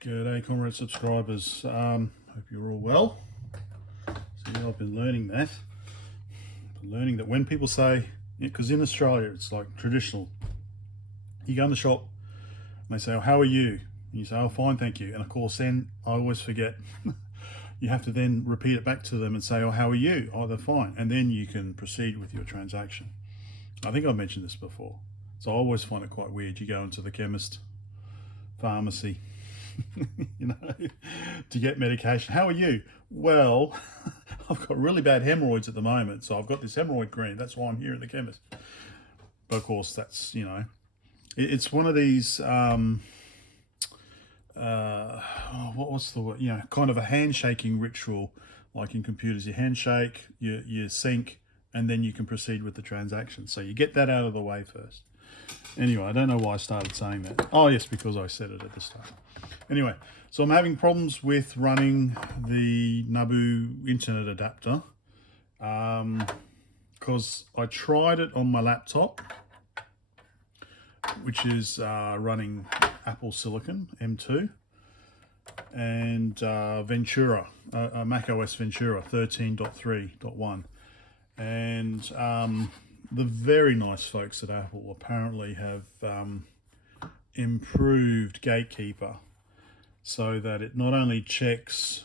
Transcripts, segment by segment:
G'day comrade subscribers, hope you're all well. So I've been learning that. When people say, because in Australia it's like traditional, you go in the shop and they say, oh, how are you? And you say, oh, fine, thank you. And of course then I always forget, you have to then repeat it back to them and say, oh, how are you? Oh, they're fine. And then you can proceed with your transaction. I think I've mentioned this before. So I always find it quite weird. You go into the chemist, pharmacy, you know, to get medication. How are you? Well, I've got really bad hemorrhoids at the moment, so I've got this hemorrhoid cream. That's why I'm here at the chemist. But of course, that's, you know, it's one of these, what's the word? You know, kind of a handshaking ritual, like in computers. You handshake, you sync, and then you can proceed with the transaction. So you get that out of the way first. Anyway, I don't know why I started saying that. Oh yes, because I said it at the start. Anyway, so I'm having problems with running the Nabu internet adapter because I tried it on my laptop, which is running Apple Silicon M2 and Ventura, macOS Ventura 13.3.1, and the very nice folks at Apple apparently have improved Gatekeeper so that it not only checks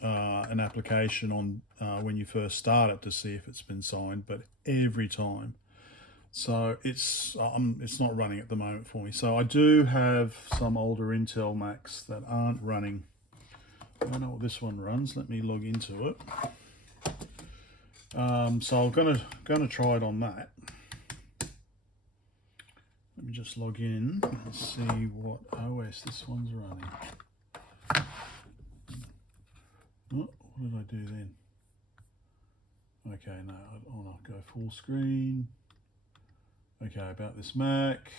an application on when you first start it to see if it's been signed, but every time. So it's not running at the moment for me. So I do have some older Intel Macs that aren't running. I don't know what this one runs. Let me log into it. So I'm gonna try it on that. Let me just log in and see what OS this one's running. Oh, what did I do then? Okay, no, I'll go full screen. Okay, about this Mac.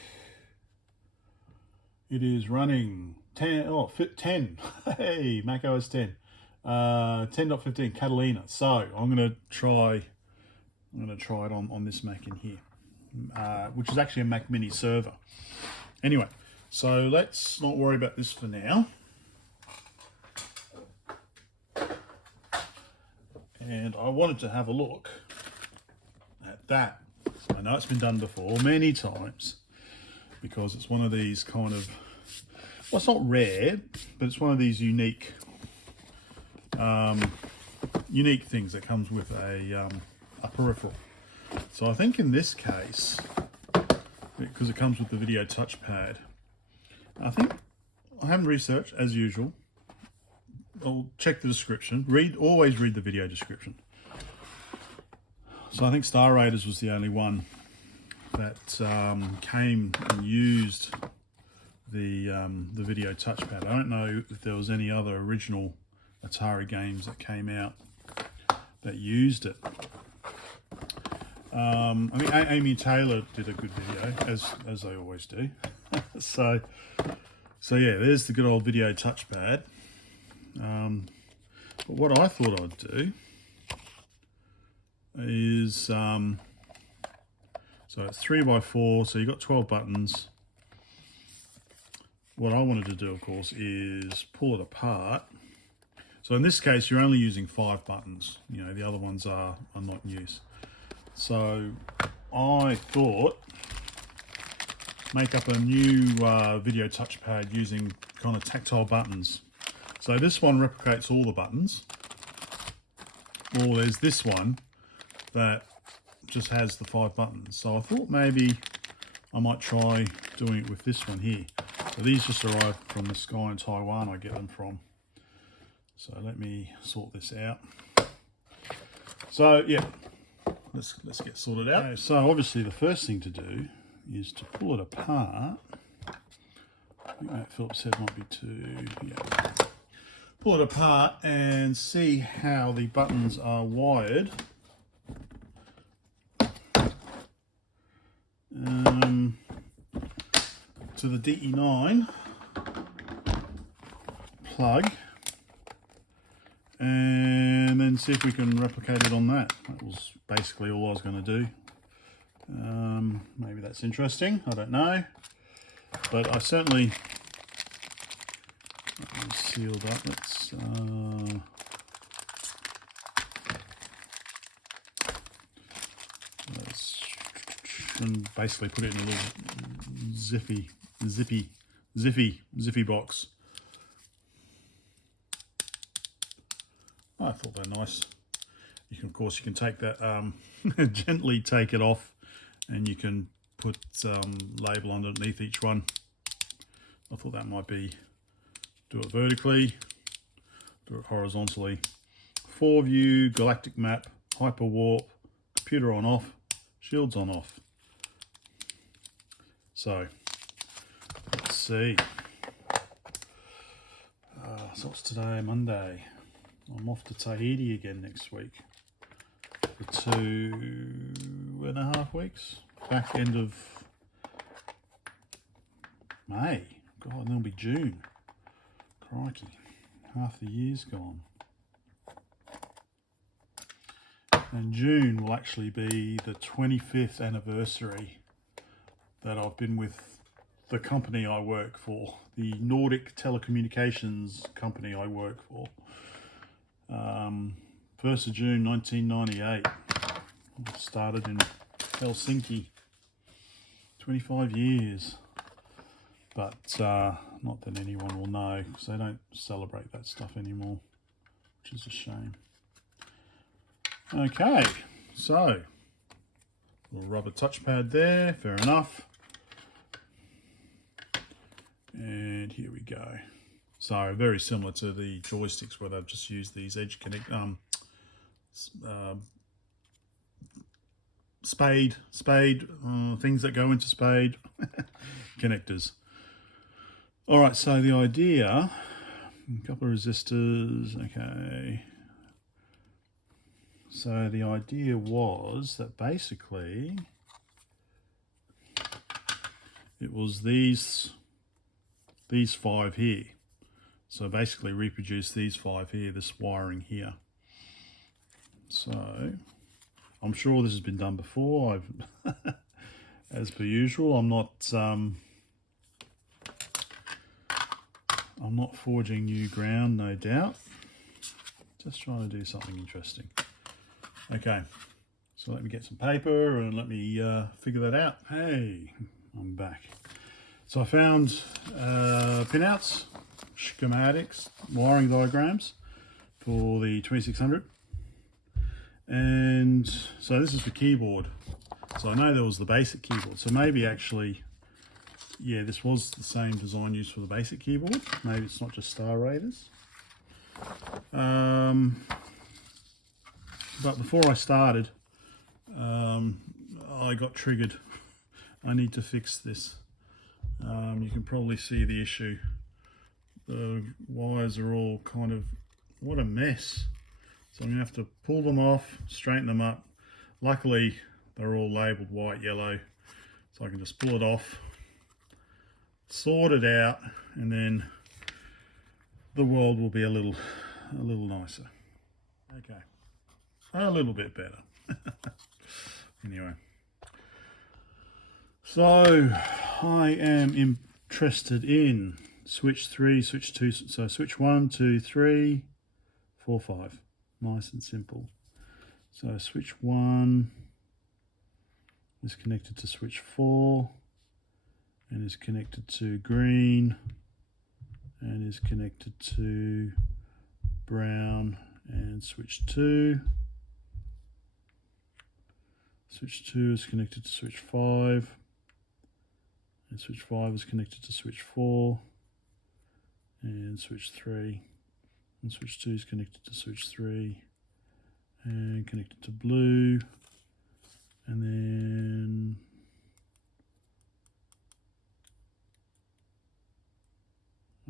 It is running 10. Oh, fit 10. Hey, Mac OS 10. 10.15 Catalina. So I'm gonna try it on this Mac in here, which is actually a Mac Mini server. Anyway, so let's not worry about this for now. And I wanted to have a look at that. I know it's been done before many times because it's one of these kind of, well, it's not rare, but it's one of these unique things that comes with a peripheral. So I think in this case, because it comes with the Video Touch Pad, I think I haven't researched as usual. I'll check the description. Always read the video description. So I think Star Raiders was the only one that came and used the Video Touch Pad. I don't know if there was any other original Atari games that came out that used it. I mean, Amy Taylor did a good video, as they always do. so yeah, there's the good old Video Touch Pad. But what I thought I'd do is, so it's 3x4, so you've got 12 buttons. What I wanted to do, of course, is pull it apart. So in this case, you're only using 5 buttons. You know, the other ones are not in use. So I thought, make up a new Video Touch Pad using kind of tactile buttons. So this one replicates all the buttons. Or there's this one that just has the 5 buttons. So I thought maybe I might try doing it with this one here. So these just arrived from the Sky in Taiwan I get them from. So let me sort this out. So yeah, let's get sorted out. Okay, so obviously the first thing to do is to pull it apart. I think that Phillips head might be too, yeah. Pull it apart and see how the buttons are wired. To the DE9 plug, and then see if we can replicate it on that. That was basically all I was going to do. Maybe that's interesting, I don't know, but I certainly sealed up. Let's and basically put it in a little zippy box. I thought they're nice. You can, of course, you can take that, gently take it off, and you can put label underneath each one. I thought that might be, do it vertically, do it horizontally. 4-view, galactic map, hyper warp, computer on off, shields on off. So let's see. So what's today? Monday. I'm off to Tahiti again next week for 2.5 weeks. Back end of May. God, and it'll be June. Crikey, half the year's gone. And June will actually be the 25th anniversary that I've been with the company I work for, the Nordic telecommunications company I work for. 1st of June 1998. I started in Helsinki. 25 years. But not that anyone will know, because they don't celebrate that stuff anymore, which is a shame. Okay, so little rubber touchpad there, fair enough. And here we go. So very similar to the joysticks, where they've just used these edge connect spade things that go into spade connectors. All right, so the idea, a couple of resistors, okay. So the idea was that basically it was these 5 here. So basically reproduce these 5 here, this wiring here. So I'm sure this has been done before. As per usual, I'm not forging new ground, no doubt. Just trying to do something interesting. Okay, so let me get some paper and let me figure that out. Hey, I'm back. So I found pinouts, schematics, wiring diagrams for the 2600. And so this is the keyboard. So I know there was the basic keyboard. So maybe actually, yeah, this was the same design used for the basic keyboard. Maybe it's not just Star Raiders. But before I started, I got triggered. I need to fix this. You can probably see the issue. The wires are all kind of, what a mess. So I'm gonna have to pull them off, straighten them up. Luckily, they're all labeled white, yellow, so I can just pull it off, sort it out, and then the world will be a little nicer. Okay, a little bit better. Anyway, so I am interested in switch 3, switch 2, so switch 1, 2, 3, 4, 5. Nice and simple. So switch 1 is connected to switch 4 and is connected to green and is connected to brown, and switch 2. Switch 2 is connected to switch 5 and switch 5 is connected to switch 4 and switch 3. And switch 2 is connected to switch 3 and connected to blue, and then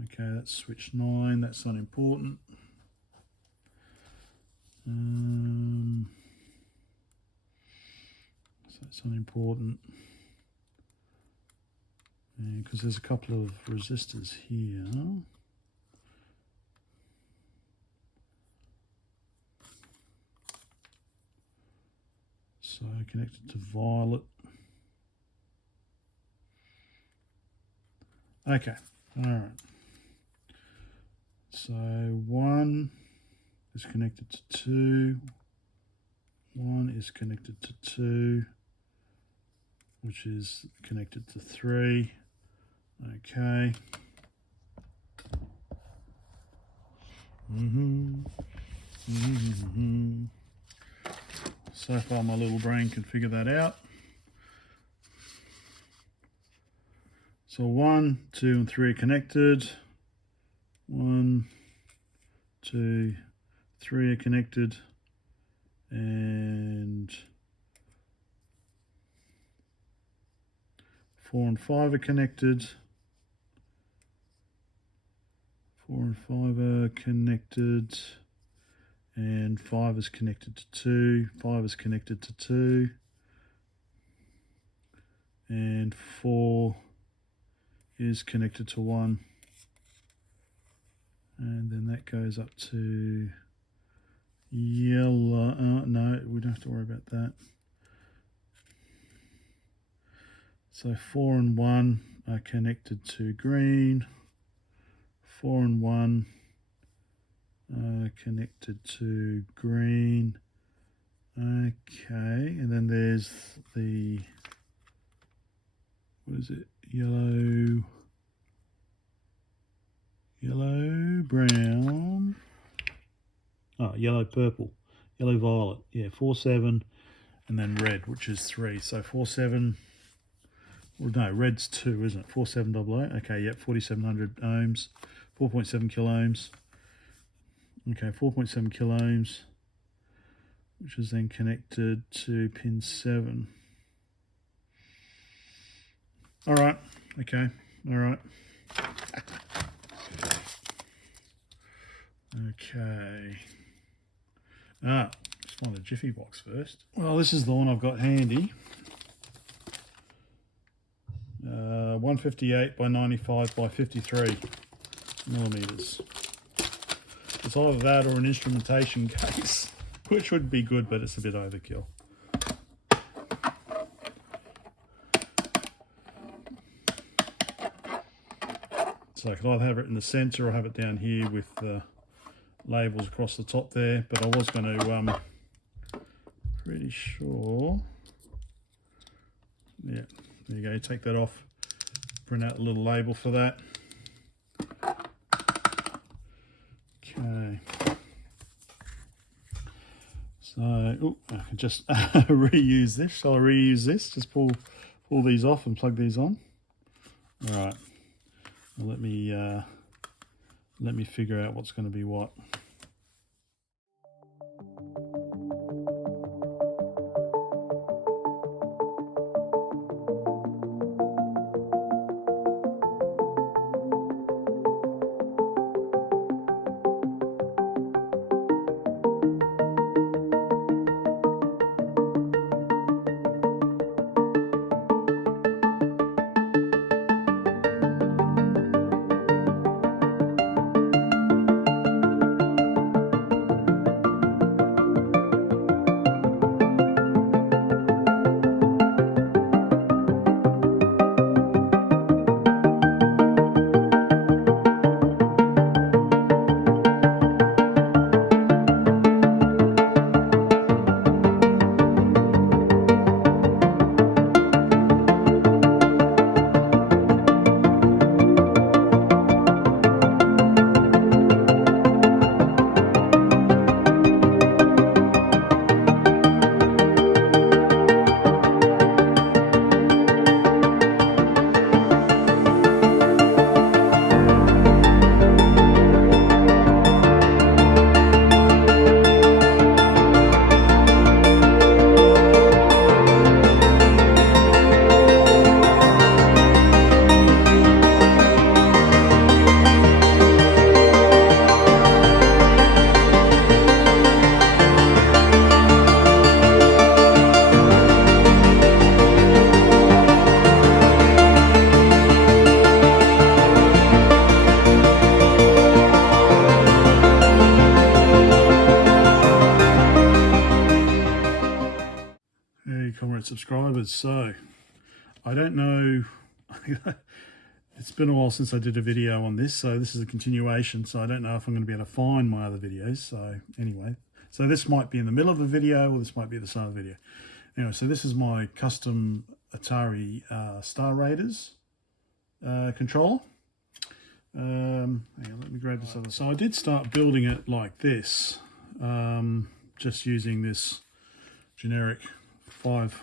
okay, that's switch 9, that's unimportant. So that's unimportant because there's a couple of resistors here. So connected to violet. Okay, all right. So 1 is connected to 2, 1 is connected to 2, which is connected to 3. Okay. So far my little brain can figure that out. So 1, 2 and 3 are connected. 1, 2, 3 are connected. And 4 and 5 are connected. 4 and 5 are connected. And 5 is connected to 2. 5 is connected to 2. And 4 is connected to 1. And then that goes up to yellow. No, we don't have to worry about that. So 4 and 1 are connected to green. 4 and 1 are connected to green. Okay, and then there's the, what is it? Yellow, brown. Oh, yellow, purple, yellow, violet. Yeah, 4, 7, and then red, which is 3. So 4, 7. Well, no, red's 2, isn't it? 4700. Okay, yep, 4700 ohms, 4.7 kilo ohms. Okay, 4.7 kilo ohms, which is then connected to pin 7. All right, okay, all right. Okay. Let's find a Jiffy box first. Well, this is the one I've got handy. 158 by 95 by 53 millimeters. It's either that or an instrumentation case, which would be good, but it's a bit overkill. So I could either have it in the center or have it down here with the labels across the top there, but I was going to, pretty sure, yeah, there you go, take that off, print out a little label for that. Okay. So, I can just reuse this. Shall I reuse this? Just pull these off and plug these on. All right. Well, let me figure out what's going to be what. Comrade subscribers, so I don't know it's been a while since I did a video on this, so this is a continuation, so I don't know if I'm going to be able to find my other videos. So anyway, so this might be in the middle of a video, or this might be at the start of the video. Anyway, so this is my custom Atari Star Raiders controller. Hang on, let me grab this other. So I did start building it like this, just using this generic 5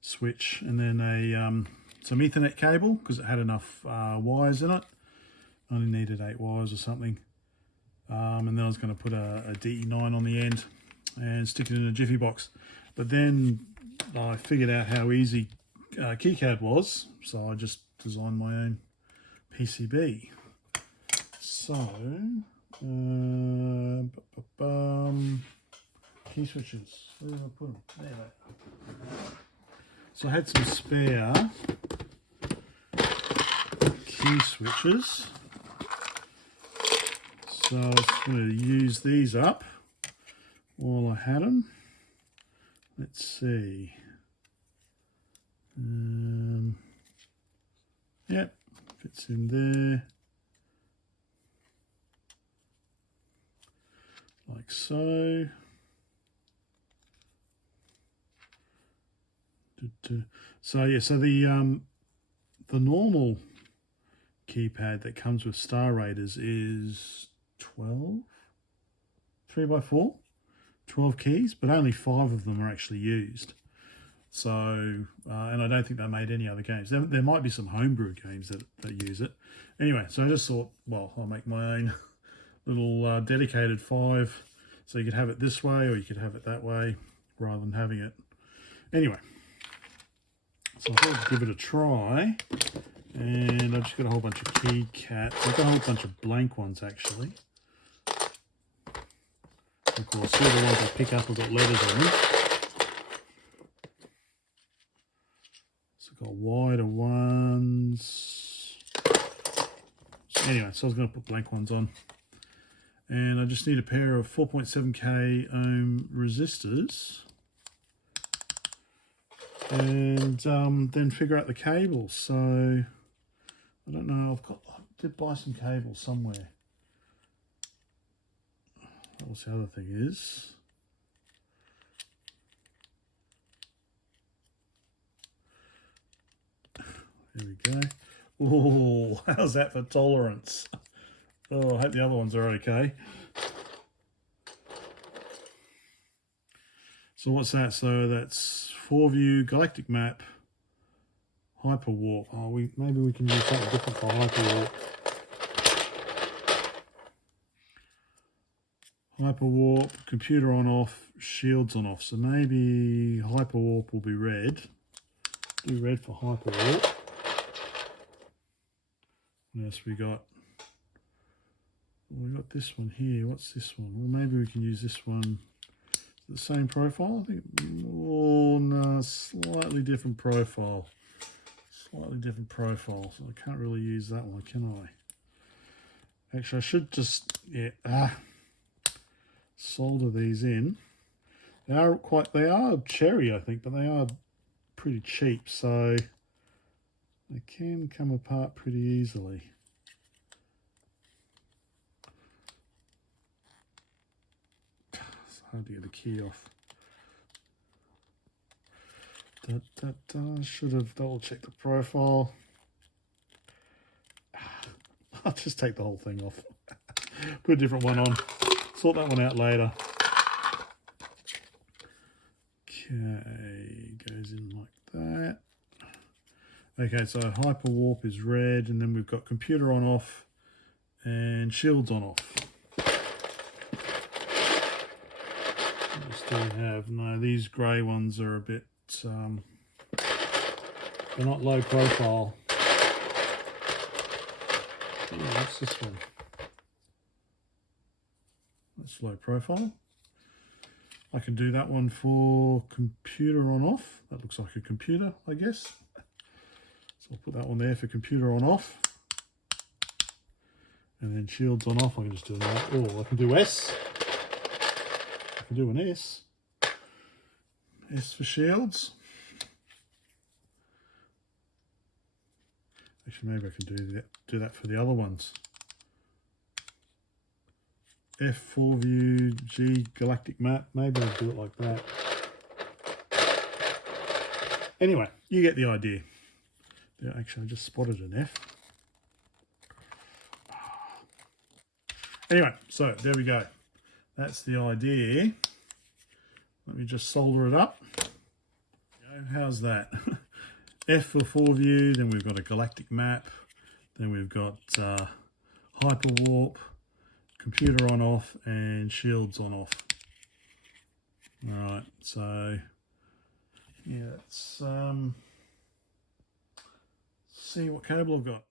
switch and then a some Ethernet cable, because it had enough wires in it. Only needed 8 wires or something. And then I was going to put a DE9 on the end and stick it in a Jiffy box. But then I figured out how easy keycap was, so I just designed my own PCB. So key switches, where did I put them? There they are. So I had some spare key switches, so I was going to use these up while I had them. Let's see. Yep, fits in there, like so. So yeah, so the normal keypad that comes with Star Raiders is 12, 3x4, 12 keys, but only 5 of them are actually used. So, and I don't think they made any other games. There might be some homebrew games that use it. Anyway, so I just thought, well, I'll make my own little dedicated 5, so you could have it this way or you could have it that way rather than having it. Anyway, so I thought I'd give it a try, and I've just got a whole bunch of keycaps. I've got a whole bunch of blank ones actually. Of course, all the ones I pick up have got letters on them. So I've got wider ones. So anyway, so I was going to put blank ones on. And I just need a pair of 4.7k ohm resistors. And then figure out the cables. So I don't know, I did buy some cables somewhere. What's the other thing is? There we go. Oh, how's that for tolerance? Oh, I hope the other ones are okay. So what's that? So that's 4-view galactic map, hyperwarp. Oh, maybe we can use something different for hyperwarp. Hyperwarp, computer on off, shields on off. So maybe hyperwarp will be red. Do red for hyperwarp. What else we got? We got this one here. What's this one? Well, maybe we can use this one. The same profile, I think. Oh no, slightly different profile. Slightly different profile. So I can't really use that one, can I? Actually, I should just solder these in. They are cherry, I think, but they are pretty cheap, so they can come apart pretty easily. It's hard to get the key off. Should have double checked the profile. I'll just take the whole thing off. Put a different one on. Sort that one out later. Okay, goes in like that. Okay, so hyperwarp is red, and then we've got computer on off and shields on off. We still have, no, these grey ones are a bit, they're not low profile. Oh, what's this one? That's low profile. I can do that one for computer on off. That looks like a computer, I guess. So I'll put that one there for computer on off. And then shields on off, I can just do that. Oh, I can do S. I can do an S. S for shields. Actually, maybe I can do that for the other ones. F4 view, G galactic map. Maybe I'll do it like that. Anyway, you get the idea. Yeah, actually, I just spotted an F. Anyway, so there we go. That's the idea. Let me just solder it up. How's that? F for 4 view, then we've got a galactic map, then we've got hyperwarp, computer on off, and shields on off. Alright, so yeah, let's see what cable I've got.